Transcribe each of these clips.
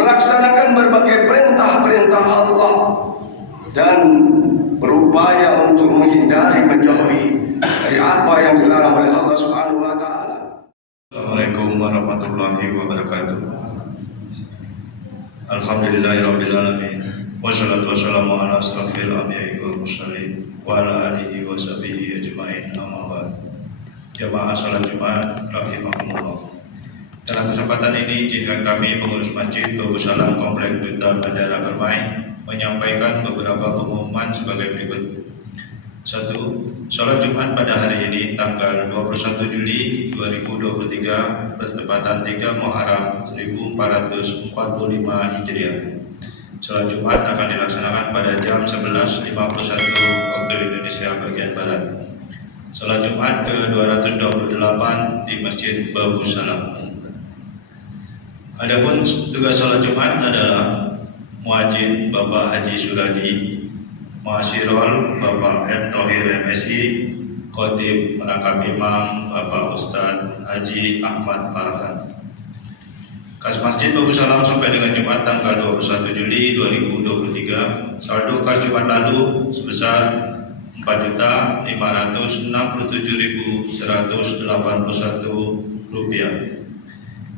melaksanakan berbagai perintah-perintah Allah dan berupaya untuk menghindari, menjauhi dari apa yang dilarang oleh Allah Subhanahu wa taala. Assalamualaikum warahmatullahi wabarakatuh. Alhamdulillahirabbil alamin. Wassalatu wassalamu ala asrofil anbiya'i wal mursalin wa ala alihi wa sahbihi ajma'in. Amma ba'd. Jamaah salat Jumat rahimakumullah. Dalam kesempatan ini, izinkan kami pengurus Masjid Babus Salam Komplek Duta Bandara Permai menyampaikan beberapa pengumuman sebagai berikut. 1. Salat Jumat pada hari ini tanggal 21 Juli 2023 bertepatan 3 Muharram 1445 Hijriah. Salat Jumat akan dilaksanakan pada jam 11.51 waktu Indonesia bagian Barat. Salat Jumat ke-228 di Masjid Babus Salam. Adapun tugas salat Jumat adalah muadzin Bapak Haji Suradi, Muasyirul Bapak M. Thohir MSI, Khotib Merangkap Imam Bapak Ustadz Haji Ahmad Farhan. Kas Masjid Babus Salam sampai dengan Jumat tanggal 21 Juli 2023, saldo kas Jumat lalu sebesar Rp4.567.181.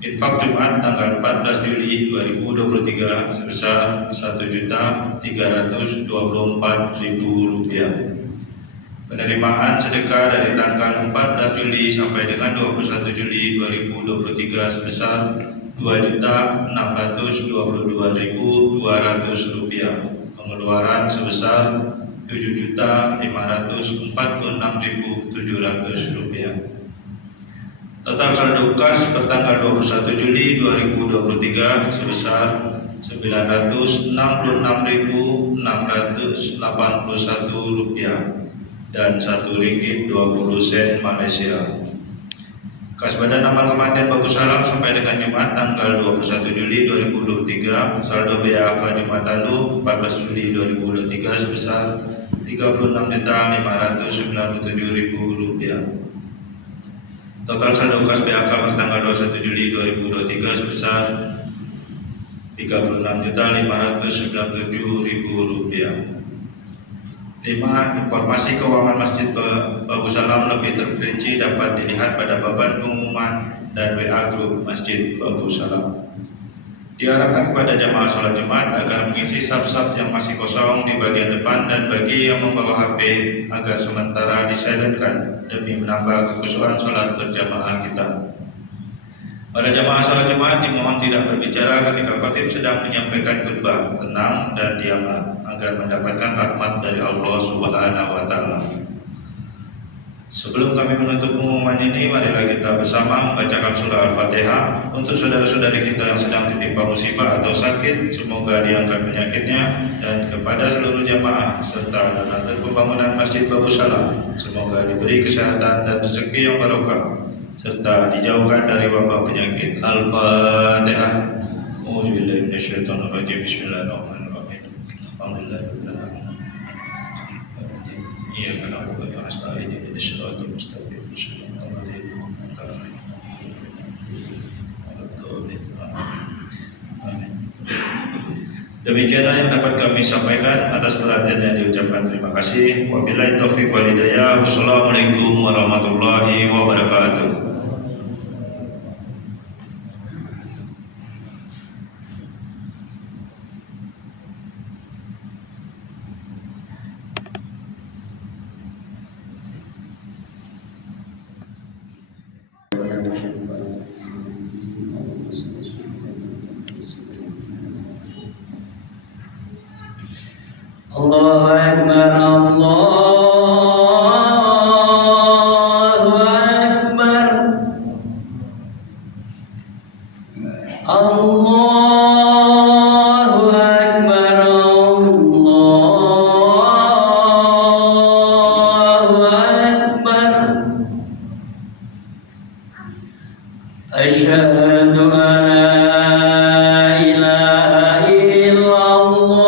Infak Jumat tanggal 14 Juli 2023 sebesar Rp1.324.000. Penerimaan sedekah dari tanggal 14 Juli sampai dengan 21 Juli 2023 sebesar Rp2.622.200. Pengeluaran sebesar Rp7.546.700. Total saldo kas bertanggal 21 Juli 2023 sebesar Rp906.681 dan Rp1.20 Malaysia. Kas Badan Amal Kematian Babus Salam sampai dengan Jumat tanggal 21 Juli 2023, saldo BAK Jumat lalu 14 Juli 2023 sebesar Rp36.597.000. Total saldo kas BAK bertanggal 21 Juli 2023 sebesar Rp36.597.000. 5. Informasi keuangan Masjid Babus Salam lebih terperinci dapat dilihat pada papan pengumuman dan WA grup Masjid Babus Salam. Diarahkan kepada jamaah sholat Jumat agar mengisi saf-saf yang masih kosong di bagian depan, dan bagi yang membawa HP agar sementara disilentkan demi menambah kekhusyuan sholat berjamaah kita. Pada jamaah sholat Jumat dimohon tidak berbicara ketika khatib sedang menyampaikan khutbah. Tenang dan diamlah agar mendapatkan rahmat dari Allah Subhanahu wa taala. Sebelum kami menutup pengumuman ini, marilah kita bersama membacakan surah Al-Fatihah untuk saudara-saudari kita yang sedang ditimpa musibah atau sakit, semoga diangkat penyakitnya, dan kepada seluruh jamaah serta donatur pembangunan Masjid Babus Salam, semoga diberi kesehatan dan rezeki yang barokah serta dijauhkan dari wabah penyakit. Al-Fatihah. A'udzubillahi minasyaitonir rajim. Bismillahirrahmanirrahim. Alhamdulillahirabbil alamin. Iyyaka na'budu wa nasta'in ihdinas siratal mustaqim. Demikianlah yang dapat kami sampaikan. Atas perhatiannya diucapkan terima kasih. Wabillahi taufiq wal hidayah. Wassalamualaikum warahmatullahi wabarakatuh. Allahu Akbar, Allahu Akbar, Allahu Akbar, Allahu Akbar. Asyhadu an la ilaha illallah.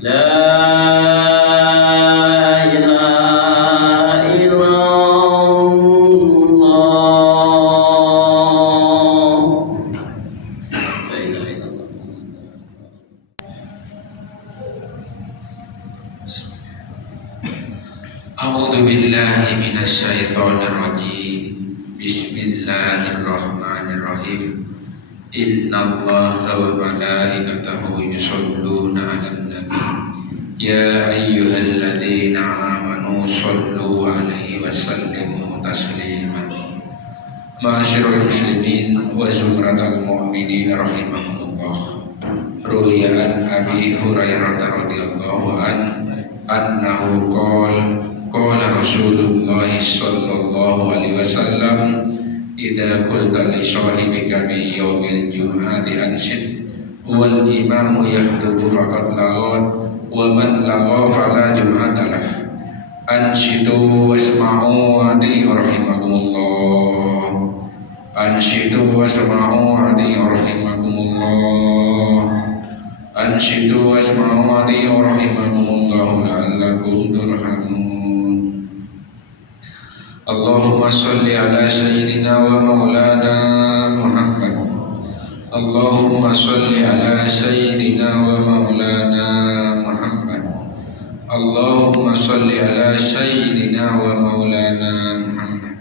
لا إله إلا الله لا إله إلا الله A'udzu billahi minasyaitonir rajim. Bismillahirrahmanirrahim. Innallaha wa malaikatahu yusholluna 'alan nabi. Ya ayyuhalladzina amanu shollu 'alaihi wa sallimu taslima. Ma'asyiral muslimin wa zumratal mu'minin rahimakumullah. Ruwiya an Abi Hurairah radhiyallahu anhu qala Rasulullah sallallahu alaihi wasallam idza qulta li sahibika min yaumil jum'ati anshid wal imamu yaktubu faqad laghad wa man lagha fala jum'ata lah anshidu wasma'u wa ati'u rahimakumullah anshidu wasma'u wa ati'u rahimakumullah anshidu wasma'u wa ati'u rahimakumullah la'allakum turhamun. Allahumma salli ala sayyidina wa maulana Muhammad. Allahumma salli ala sayyidina wa maulana Muhammad. Allahumma salli ala sayyidina wa maulana Muhammad.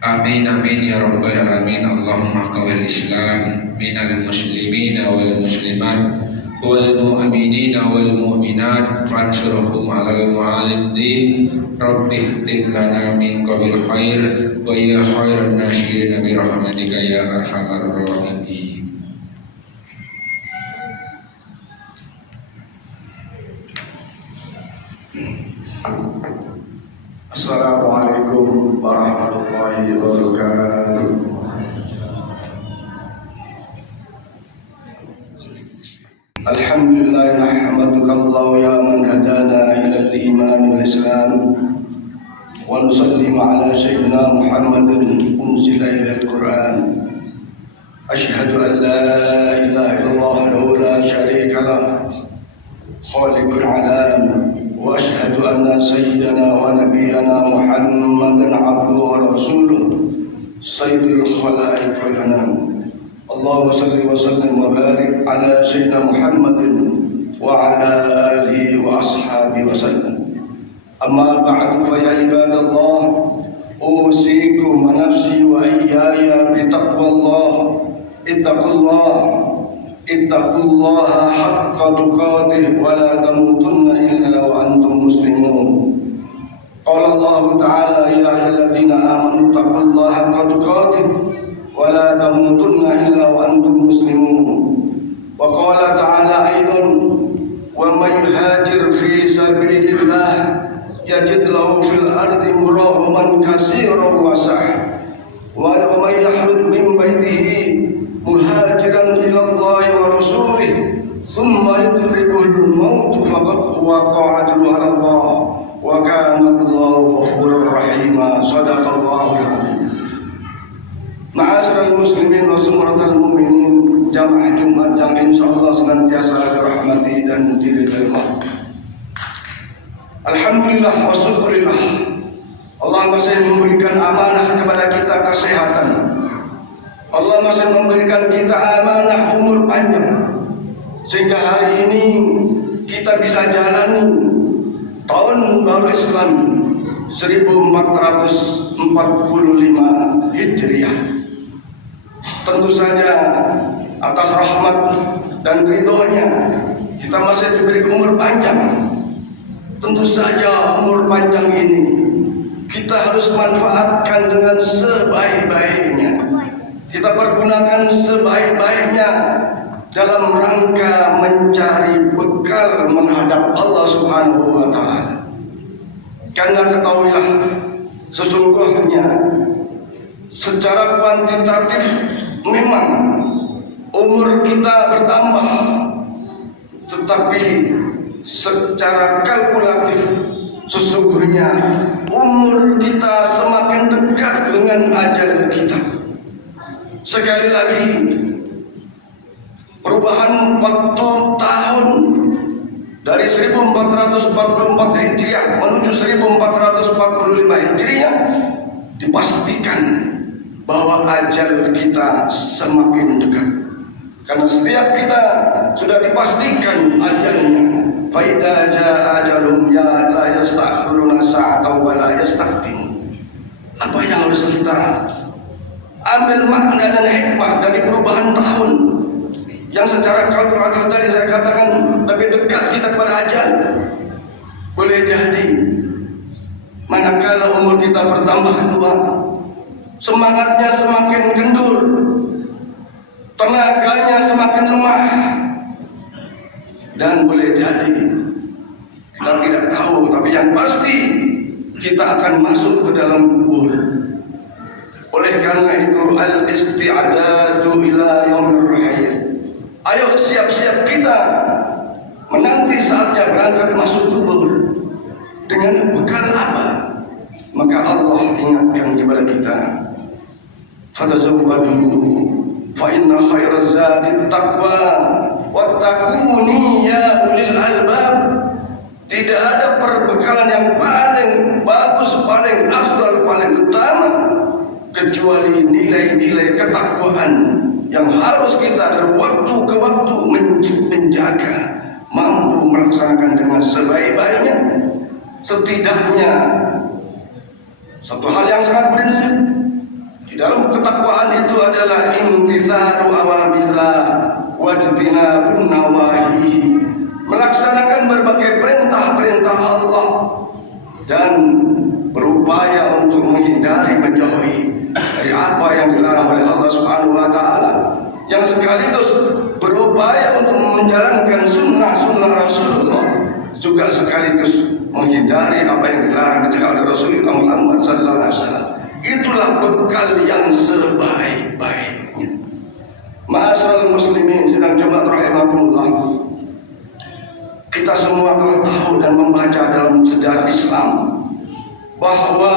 Amin amin ya rabbal alamin. Allahumma qawil islam minal muslimina wal muslimat wal mu'minina wal mu'minat fansurhum alal mu'aliddin rabbih tim lana min qabil khair wa ya khairan nashirin bi rahmatika ya arhamar rahimin. Assalamualaikum warahmatullahi wabarakatuh. Alhamdulillah nahmaduka Allah ya man hadana ila al-iman wal islam wa nusallimu ala sayyidina Muhammadin unzila ila al-Quran. Ashhadu an la ilaha illallah wahdahu la syarika lah khaliqul alam wa ashhadu anna sayyidana wa nabiyyana Muhammadan abduhu wa rasuluh sayyidul khalaiq wal anam. Allahumma salli wa sallim wa barik ala sayyidina Muhammadin wa ala alihi wa ashabihi wa sallam. Amma ba'du fa ya ibadallah, usikum wa nafsi wa iyaya bi taqwallah. Ittaqullaha haqqa tuqatih wa la tamutunna illa wa antum muslimun. Qala Allah ta'ala ya ayyuhalladzina amanu ittaqullaha haqqa tuqatih wa la tamutunna illa wa antum muslimun. Wa qala ta'ala aidan wa may yuhajir fi sabilillah yajid lahu fil ardi muraghman katsiran wa sa'ah wa may yahrud min baitihi muhajiran ila Allah wa rasulih thumma yudrikuhu al-maut faqad waqa'a ajruhu 'ala Allah wa kana Allahu ghafurur rahim. Shadaqallahu al-'azim. Ma'asyiral muslimin wa zumratal mu'minin, jamaah Jumat yang insyaallah senantiasa dirahmati dan diridhai. Alhamdulillah wa syukurillah, Allah masih memberikan amanah kepada kita kesehatan. Allah masih memberikan kita amanah umur panjang, sehingga hari ini kita bisa jalani tahun baru Islam 1445 Hijriah. Tentu saja atas rahmat dan ridhonya kita masih diberi umur panjang. Tentu saja umur panjang ini kita harus manfaatkan dengan sebaik-baiknya. Kita pergunakan sebaik-baiknya dalam rangka mencari bekal menghadap Allah Subhanahu wa Ta'ala. Karena ketahuilah, sesungguhnya secara kuantitatif memang umur kita bertambah, tetapi secara kalkulatif sesungguhnya umur kita semakin dekat dengan ajal kita. Sekali lagi, perubahan waktu tahun dari 1444 Hijriah menuju 1445 Hijriah, dipastikan bahwa ajal kita semakin dekat. Karena setiap kita sudah dipastikan ajalnya. Fa idza jaa ajalum ya la yastakhiruna sa'atan wa la yastaqdim. Apa yang harus kita ambil makna dan hikmah dari perubahan tahun yang secara kalkulatif tadi saya katakan lebih dekat kita kepada ajal? Boleh jadi manakala umur kita bertambah tua, semangatnya semakin kendur, tenaganya semakin lemah, dan boleh jadi kita tidak tahu, tapi yang pasti kita akan masuk ke dalam kubur. Oleh karena itu, al-isti'adadu ila yaumir rahil. Ayo siap-siap kita menanti saatnya berangkat masuk kubur. Dengan bekal apa? Maka Allah ingatkan kepada kita, fatazawwadu fa inna khairaz zadi taqwa wattaquni ya ulil albab. Tidak ada perbekalan yang paling bagus, paling afdal, paling utama kecuali nilai-nilai ketakwaan yang harus kita dari waktu ke waktu menjaga, mampu melaksanakan dengan sebaik-baiknya. Setidaknya satu hal yang sangat prinsip di dalam ketakwaan itu adalah imtithalu awamillah wa ijtinabun nawahi, melaksanakan berbagai perintah-perintah Allah dan berupaya untuk menghindari, menjauhi dari apa yang dilarang oleh Allah Subhanahu wa taala, yang sekaligus berupaya untuk menjalankan sunnah-sunnah Rasulullah, juga sekaligus menghindari apa yang dilarang dicegah oleh Rasulullah Muhammad sallallahu alaihi wasallam. Itulah bekal yang sebaik-baiknya. Ma'asyiral muslimin sedang coba rahimakumullah. Kita semua telah tahu dan membaca dalam sejarah Islam bahwa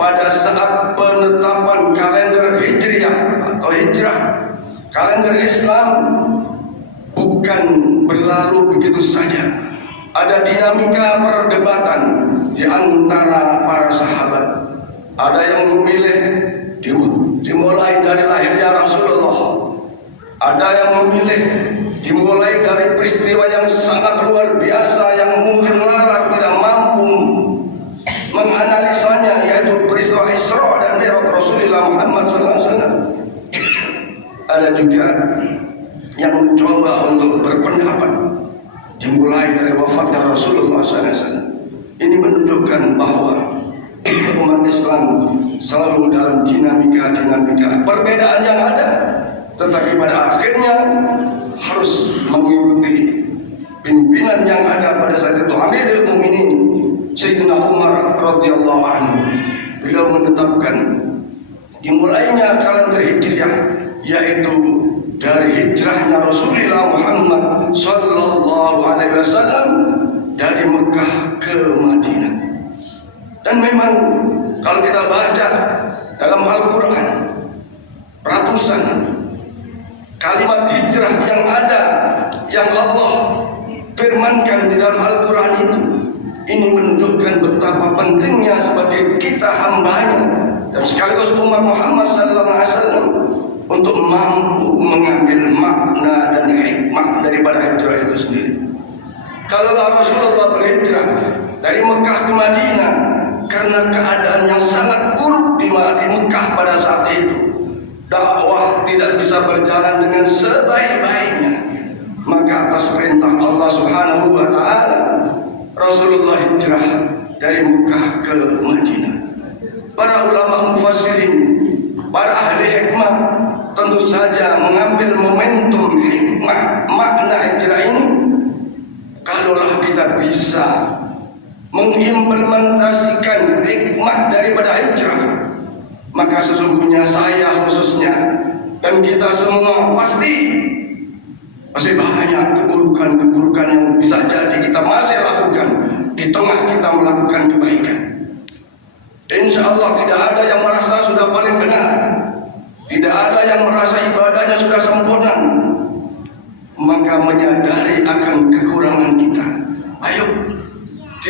pada saat penetapan kalender Hijriah atau Hijrah, kalender Islam bukan berlalu begitu saja. Ada dinamika perdebatan di antara para sahabat. Ada yang memilih dimulai dari lahirnya Rasulullah. Ada yang memilih dimulai dari peristiwa yang sangat luar biasa yang mungkin larar tidak mampu menganalisanya, yaitu peristiwa Isra dan Mi'raj Rasulullah Muhammad SAW. Ada juga yang mencoba untuk berpendapat dimulai dari wafatnya Rasulullah SAW. Ini menunjukkan bahwa umat Islam selalu dalam dinamika perbedaan yang ada, tetapi pada akhirnya harus mengikuti pimpinan yang ada pada saat itu, Amirul Mukminin Sayyidina Umar radhiyallahu anhu. Beliau menetapkan dimulainya kalender Hijriah, yaitu dari hijrahnya Rasulullah Muhammad sallallahu alaihi wasallam dari Mekah ke Madinah. Dan memang kalau kita baca dalam Al-Quran, ratusan kalimat hijrah yang ada, yang Allah firmankan di dalam Al-Quran itu, ini menunjukkan betapa pentingnya sebagai kita hambanya dan sekaligus umat Muhammad sallallahu alaihi wasallam untuk mampu mengambil makna dan hikmah daripada hijrah itu sendiri. Kalau Rasulullah berhijrah dari Mekah ke Madinah karena keadaan yang sangat buruk di Mekah pada saat itu, dakwah tidak bisa berjalan dengan sebaik-baiknya, maka atas perintah Allah Subhanahu wa taala Rasulullah hijrah dari Mekah ke Madinah. Para ulama mufassirin, para ahli hikmah tentu saja mengambil momentum hikmah makna hijrah ini. Kalaulah kita bisa mengimplementasikan hikmah daripada hijrah, maka sesungguhnya saya khususnya dan kita semua pasti masih banyak keburukan-keburukan yang bisa jadi kita masih lakukan di tengah kita melakukan kebaikan. Insya Allah tidak ada yang merasa sudah paling benar, tidak ada yang merasa ibadahnya sudah sempurna. Maka menyadari akan kekurangan kita,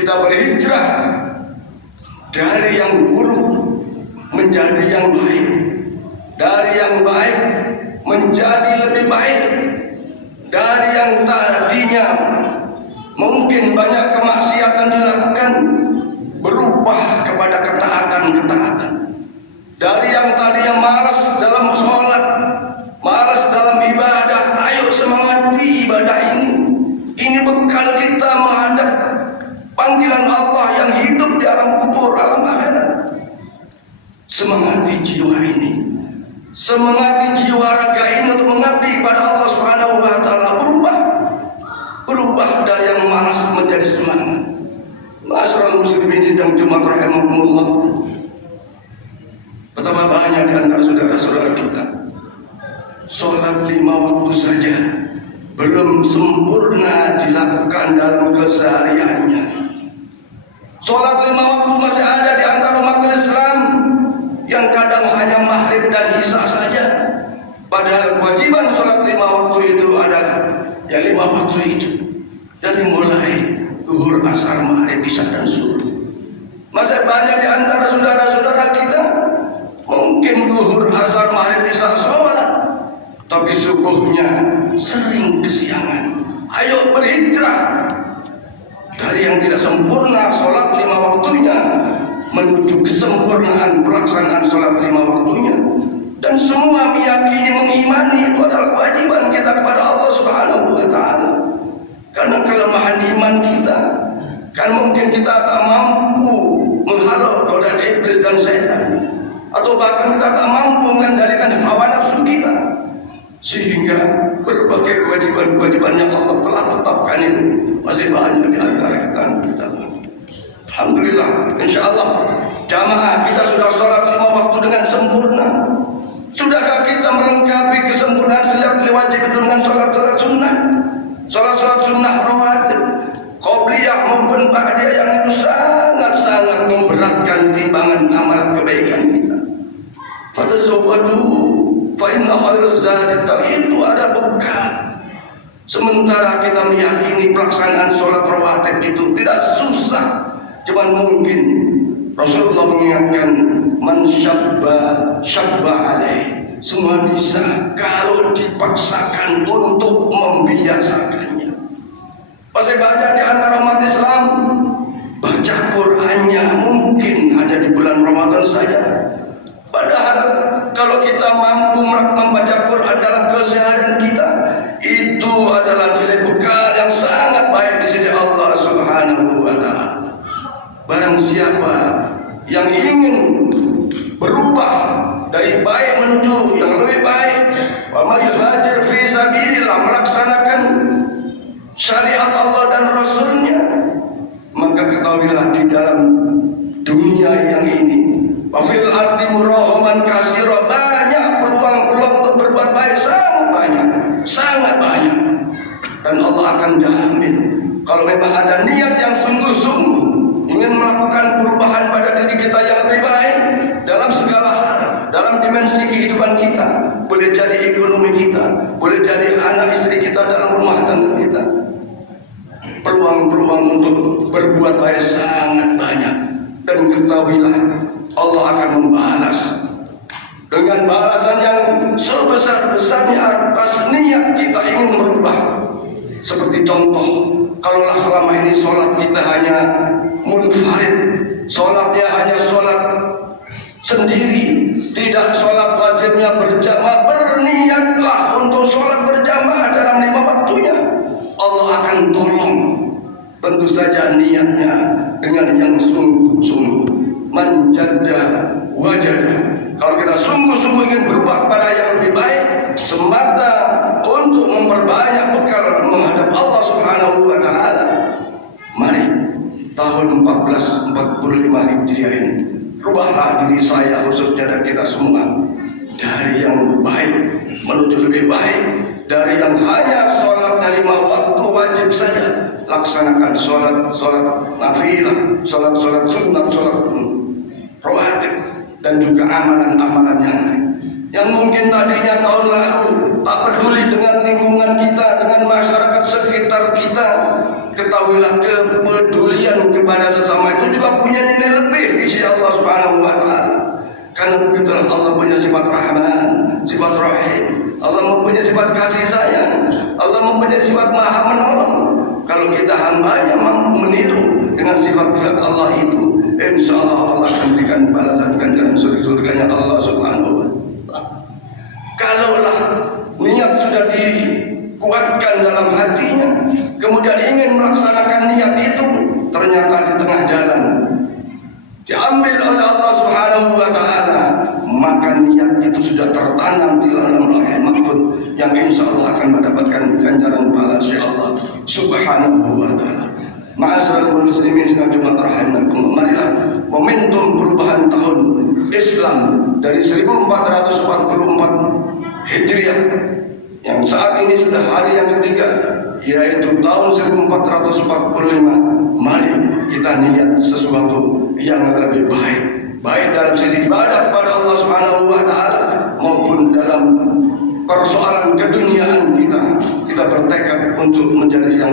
kita berhijrah dari yang buruk menjadi yang baik, dari yang baik menjadi lebih baik, dari yang tadinya mungkin banyak kemaksiatan dilakukan berubah kepada ketaatan-ketaatan, dari yang tadinya malas dalam sholat, malas dalam ibadah, ayo semangati ibadah ini. Ini bekal kita menghadap panggilan Allah yang hidup di alam kubur, alam akhirat. Semangati jiwa ini, semangati jiwa raga ini untuk mengabdi kepada Allah Subhanahu wa taala, berubah dari yang malas menjadi semangat. Masyarul muslimin dan jemaah rahimakumullah, betapa banyak di antara saudara-saudara kita sholat 5 waktu saja belum sempurna dilakukan dalam kesehariannya. Sholat 5 waktu masih ada di antara umat Islam yang kadang hanya maghrib dan isya saja, padahal kewajiban sholat 5 waktu itu adalah ya 5 waktu itu, dari mulai zuhur, asar, maghrib, isya dan subuh. Masih banyak di antara saudara-saudara kita mungkin zuhur, asar, maghrib, isya sholat, tapi subuhnya sering kesiangan. Ayo berhijrah dari yang tidak sempurna sholat 5 waktunya menuju kesempurnaan pelaksanaan sholat 5 waktunya. Dan semua meyakini, mengimani itu adalah kewajiban kita kepada Allah Subhanahu wa taala. Karena kelemahan iman kita, kan mungkin kita tak mampu menghalau godaan iblis dan setan, atau bahkan kita tak mampu mengendalikan hawa nafsu kita, sehingga berbagai kewajiban-kewajiban yang Allah telah tetapkan itu masih banyak di antara kita. Alhamdulillah, insyaallah jamaah kita sudah sholat 5 waktu dengan sempurna. Sudahkah kita melengkapi kesempurnaan sholat wajib itu dengan sholat-sholat sunnah, sholat-sholat sunnah rawatib, qobliyah maupun ba'diyah yang itu sangat-sangat memberatkan timbangan amal kebaikan kita. Fatazawwadu fa inna khairaz zadi taqwa, itu ada bekal. Sementara kita meyakini pelaksanaan sholat rawatib itu tidak susah, cuman mungkin Rasulullah mengingatkan man syabba alaih, semua bisa kalau dipaksakan untuk membiasakannya. Masih banyak di antara umat Islam baca Qur'annya mungkin hanya di bulan Ramadan saja, padahal kalau kita mampu membaca Quran dalam keseharian kita, itu adalah nilai bekal yang sangat baik di sisi Allah Subhanahu wa taala. Barang siapa yang ingin berubah dari baik menuju yang lebih baik, wa may yuhajir fi sabilillah, melaksanakan syariat Allah dan Rasulnya, maka ketahuilah di dalam dunia yang ini wa fil ardi murahaman katsira, banyak peluang-peluang untuk berbuat baik, sangat banyak. Dan Allah akan jamin kalau memang ada niat yang sungguh-sungguh ingin melakukan perubahan pada diri kita yang lebih baik dalam segala hal, dalam dimensi kehidupan kita, boleh jadi ekonomi kita, boleh jadi anak istri kita, dalam rumah tangga kita, peluang-peluang untuk berbuat baik sangat banyak. Dan ketahuilah Allah akan membalas dengan balasan yang sebesar-besarnya atas niat kita ingin merubah. Seperti contoh, kalaulah selama ini sholat kita hanya munfarid, sholatnya hanya sholat sendiri, tidak sholat wajibnya berjamaah, berniatlah untuk sholat berjamaah dalam 5 waktunya, Allah akan tolong. Tentu saja niatnya dengan yang sungguh-sungguh, manjada wajada. Kalau kita sungguh-sungguh ingin berubah pada yang lebih baik, semata untuk memperbanyak bekal menghadap Allah Subhanahu wa taala, mari tahun 1445 Hijriah ini rubahlah diri saya khususnya dan kita semua dari yang baik menuju lebih baik, dari yang hanya sholatnya 5 waktu wajib saja, laksanakan sholat nafilah, sholat sunat, sholat rawatib, dan juga amalan-amalan yang lain yang mungkin tadinya tahun lalu tak peduli dengan lingkungan kita, dengan masyarakat sekitar kita, ketahuilah kepedulian kepada sesama itu juga punya nilai lebih di sisi Allah Subhanahu wa taala. Karena begitulah Allah punya sifat Rahman, sifat Rahim. Allah mempunyai sifat kasih sayang. Allah mempunyai sifat Maha menolong. Kalau kita hambanya mampu meniru dengan sifat-sifat Allah itu, insya Allah akan berikan balasan ganjaran surga-surganya Allah Subhanahu wa taala. Kalaulah niat sudah dikuatkan dalam hatinya, kemudian ingin melaksanakan niat itu, ternyata di tengah jalan diambil oleh Allah Subhanahu wa taala, maka niat itu sudah tertanam di dalam lauh mahfuz yang insya Allah akan mendapatkan ganjaran pahala Allah Subhanahu wa taala. Ma'asyiral muslimin sidang Jumat rahimakumullah, marilah momentum perubahan tahun Islam dari 1444 Hijriah yang saat ini sudah hari yang ketiga, yaitu tahun 1445. Mari kita niat sesuatu yang lebih baik, baik dalam sisi ibadah kepada Allah Subhanahu wa taala maupun dalam persoalan keduniaan kita. Kita bertekad untuk menjadi yang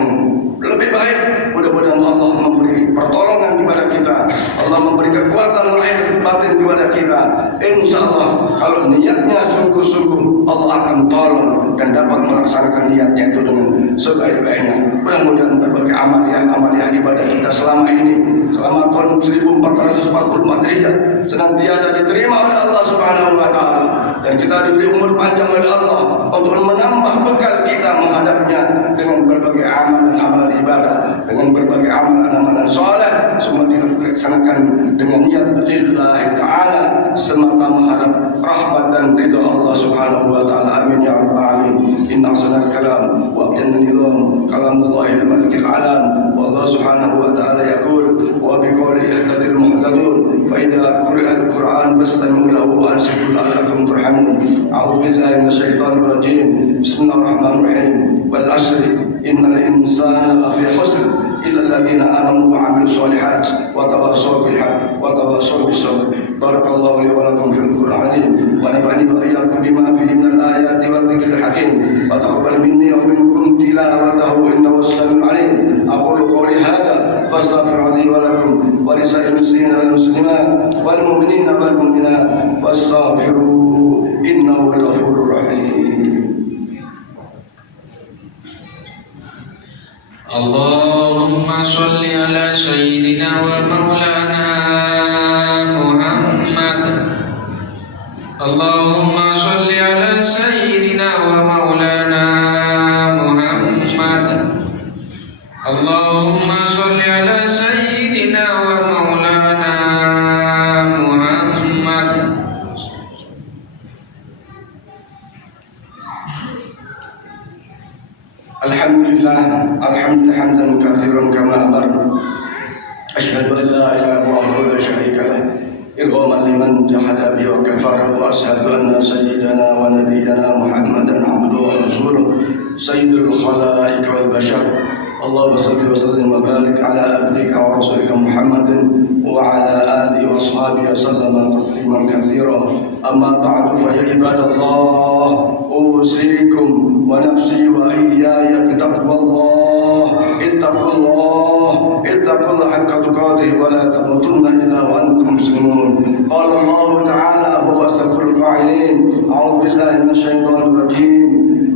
lebih baik. Mudah-mudahan Allah memberi pertolongan kepada kita, Allah memberi kekuatan lahir batin kepada kita. Insya Allah kalau niatnya sungguh-sungguh, Allah akan tolong dan dapat melaksanakan niatnya itu dengan sebaik-baiknya. Mudah-mudahan berbagai amaliyah ibadah kita selama ini, selama tahun 1444 Hijriah, senantiasa diterima oleh Allah Subhanahu wa taala, dan kita diberi umur panjang oleh Allah untuk menambah bekal kita menghadapnya dengan berbagai amal ibadah, dengan berbagai amalan soleh, semua dilaksanakan dengan niat lillahi ta'ala, semata mengharap rahmat dan ridha Allah Subhanahu wa taala. Amin ya rabbal alamin. Inna ahsanal kalam wa abdana nizam kalamullahi al-malikil alam, wa Allah Subhanahu wa taala yaqul wa bi qawlihi yahtadil muhtadun fa idza quri'a al-Qur'an fastami'u lahu wa ansitu la'allakum turhamun. A'udzu billahi minasyaitonir rajim. Bismillahirrahmanirrahim. Wal 'asri innal insana lafi khusr illa alladziina aamanu wa 'amilus shalihaati wa tawassaw bil haqqi wa tawassaw bis sabr. Barakallahu li wa lakum fil Qur'anil wa nafa'ani wa iyyakum bima fihi minal ayati wa dzikril hakim wa taqabbal minni wa minkum tilawatahu innahu as-sami'ul 'alim. Aqulu qawli hadza fastaghfiru li wa lakum wa lisa'il muslimina wal muslimat wal mu'minina wal mu'minat fastaghfiruhu innahu ghafurur rahim. Allahumma sholli ala sayyidina wa maulana Muhammad. Allahumma sholli ala sayyidina wa maulana Muhammad. Allahumma sholli ala sayyidina wa maulana Muhammad. Alhamdulillah, alhamdulillah hamdan katsiran kama amar. Asyhadu an la ilaha illallah wa la syarika lah, irghaman liman jahada bihi wa kafara, wa asyhadu anna sayyidana wa nabiyyana Muhammadan abduhu wa rasuluh, sayyidul khalaiq wal bashar. Allahumma shalli wa sallim wa barik ala abdika wa rasulika Muhammadin wa ala alihi wa ashabihi wa sallama tasliman katsiran. Amma ba'du, fa ya ibadallah, usikum wa nafsi wa iyaya bitaqwallah. Ittaqullah haqqa tuqatih wa la tamutunna illa wa antum muslimun. Qala Allah ta'ala huwa asdaqul qa'ilin. A'udzu billahi minasy syaithanir rajim.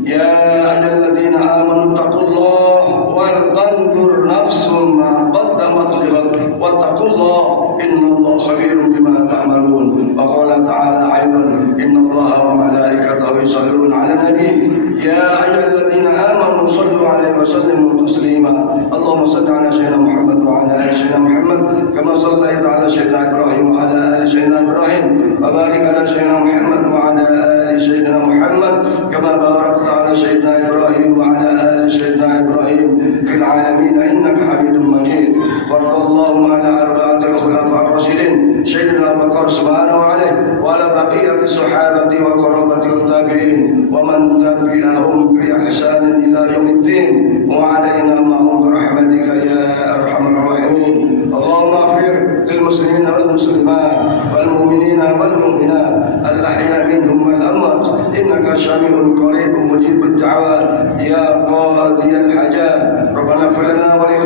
Ya ayyuhalladzina amanu taqullaha wal tanzur nafsum ma qaddamat lighad wattaqullaha innallaha khabirun bima ta'malun. Wa qala ta'ala aidan innallaha wa malaikatahu yusholluna 'alan nabi ya ayyuhalladzina amanu shallu 'alaihi wa sallimu taslima. Allahumma shalli 'ala sayyidina Muhammad wa 'ala ali sayyidina Muhammad kama shallaita 'ala sayyidina Ibrahim wa 'ala ali sayyidina Ibrahim wa barik 'ala sayyidina Muhammad wa 'ala ali sayyidina Muhammad kama barakta 'ala sayyidina Ibrahim wa 'ala ali sayyidina Ibrahim fil 'alamin innaka Hamidum Majid. Warḍallahu 'ala arba'atil khulafa'ir rasyidin sayyidina Abu Bakar subhanahu wa alihi wa 'ala baqiyati sahabati wa qarabati wat tabi'in wa man tabi'ahum bi ihsanin ila yaumiddin wa 'alaina ma'hum bi rahmatika ya arhamar rahimin. Allahumma ighfir lil muslimina wal muslimat wal mu'minina wal mu'minat al-ahya'i minhum wal amwat innaka sami'un qaribun mujibud da'awat ya qadiyal hajat. Rabbana ighfir lana wa li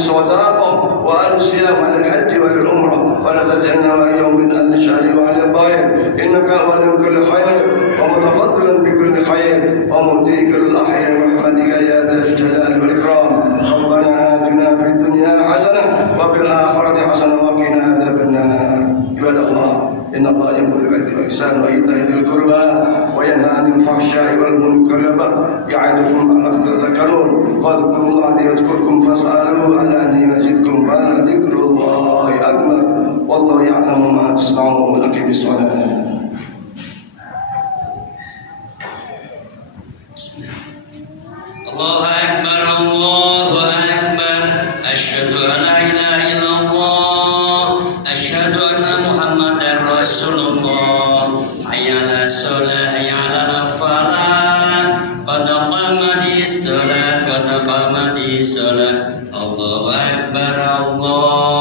الصداقة وعن الصيام وعن الحج وعن العمرة ولا تجعلنا وإياهم من أهل الشهر وعن الطائر إنك ولي كل خير ومتفضلا بكل خير ومؤتي كل الأحياء برحمتك يا ذا الجلال والإكرام. ربنا آتنا في الدنيا حسنة وفي الآخرة حسنة وقنا عذاب النار. عباد الله إن الله يأمر بالعدل والإحسان وإيتاء ذي القربى وينهى عن الفحشاء والمنكر والبغي يعظكم لعلكم تذكرون. فاذكروا الله يذكركم فاسألوه أن يزدكم ولذكر الله أكبر والله يعلم ما تصنعون. أقم الصلاة. الله أكبر الله أكبر أشهد أن لا إله إلا الله أشهد أن محمدا رسول الله حي على الصلاة حي على الفلاح قد قامت الصلاة قد قامت الصلاة الله أكبر الله